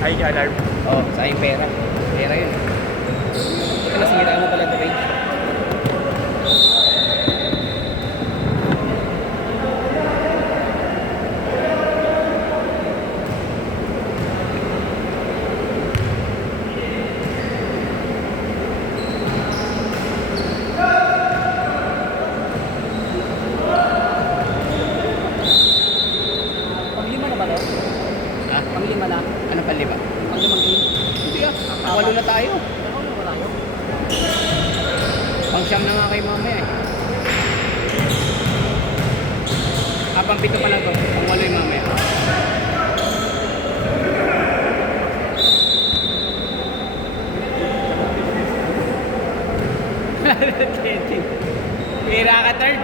Ay, alarm. Oh, sayang pera. Pera yun. Ito nasira mo pala ito, Rage. Panglima na ba to? Ha? Panglima na? Anong panlima? Panglimang game? Hindi ah. Walo na tayo. Ano na ba tayo? Pang-siyam na nga kayo mamaya eh. Pang-pito pa lang to. Pang-walo yung mamaya. Pira ka third.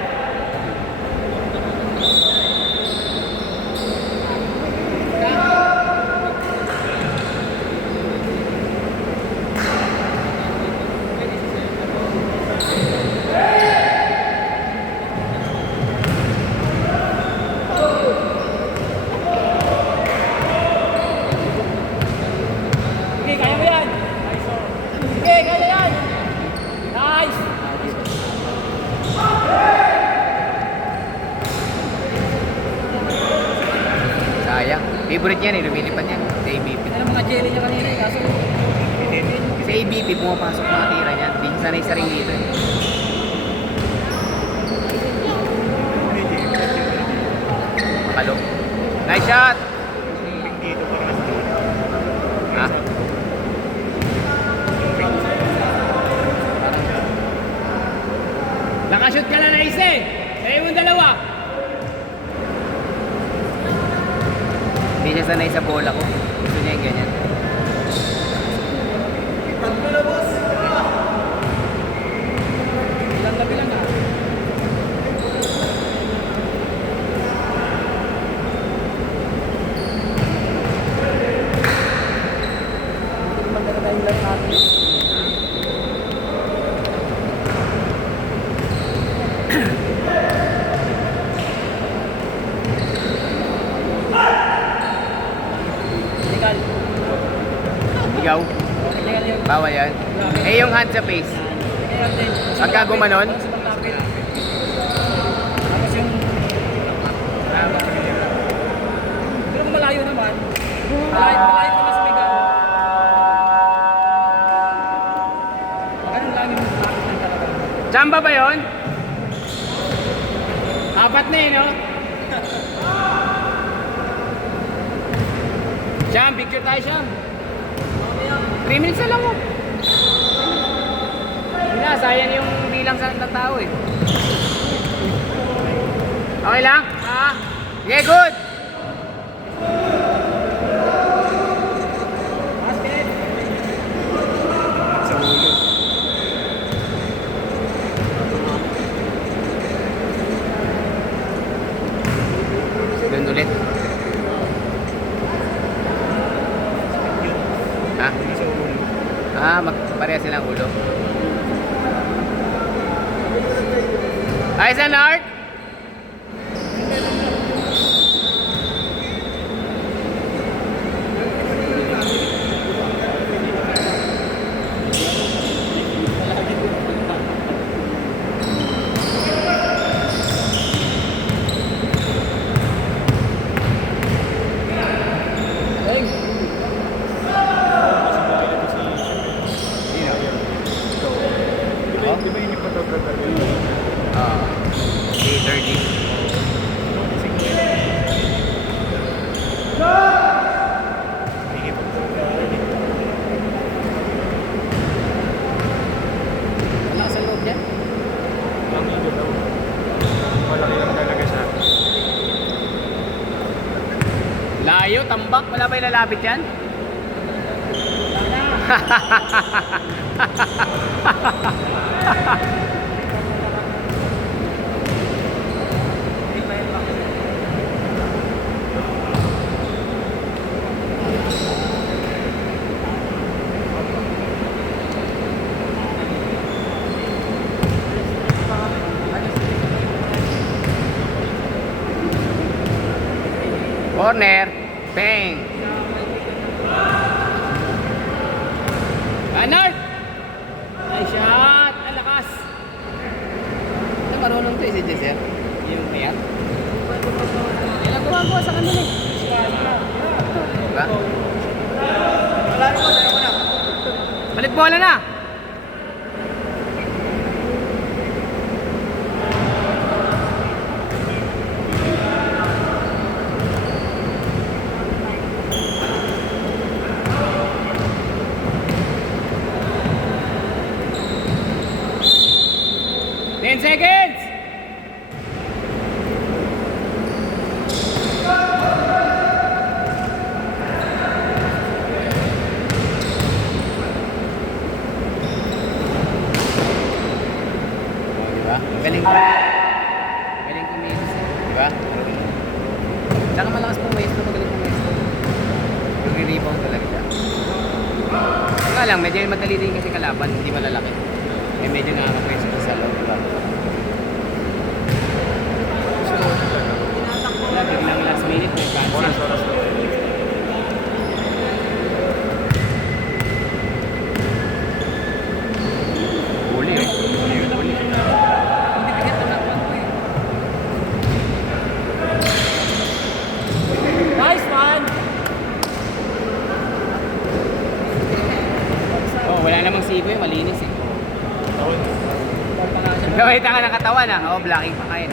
Okay, kaya mo yan! Okay, kaya yan! Nice! Sayang. Favorite yan eh. Lumilipad yan. Sa ABP. Yan ang mga jelly niya kanina eh, kaso... Sa ABP, pumapasok mga tira niyan. Hindi siya sanay sa ring dito eh. Makalo. Nice shot! Dito pa mas doon. Ha? Nakashoot ka na na isa eh. Sa'yo mong dalawa. Hindi siya sanay sa bola ko. Gusto niya yung ganyan. Ilang labi lang ah. Hindi maganda tayong lang natin. Illegal. Ikaw, Illegal yun. bawal yan. Eh yung hand sa face. Illegal din. Pagka gumanon? Sa paglapit. Tapos yung... Pero kung malayo naman, malayo pa mas bigat. Ganun lang yung bakit ng talaga. Chamba ba yun? Apat na eh, no? Siyam, picture tayo siyam. 3 minutes na lang mo. Hindi na, sayang yung bilang sa tao eh. Okay lang? Ah? Okay, good! Basket! Sa ulo. Doon ulit. Ha? Sa ulo. Ah, magpareha silang ulo. Ayos na, Art? Bang! Di ba yun yung photographer? Ah, 3:30. Wala ka sa loob niya? Amigo daw. Malaki lang talaga siya. Layo, tambak. Wala ba yung lalapit yan? Corner. Bang. Bola na! Ten seconds! Galing ko. Galing kumilos. Di ba? Tsaka malakas po maestro. Magaling po maestro. Nag-rebound talaga siya. Nga lang, medyo madali din kasi kalaban. Hindi malalaki. Eh, medyo nakaka-pressure sa loob. Diba? Wala, biglang last minute. May cancel. Oras. Huli eh. Huli. Hindi bigyan na lang ko eh. Nice man! Oh, wala namang sigo eh. Malinis eh. Taon. Pagpaka siya. Gawin ka ng katawan ah. Oh, blocking pa kayo.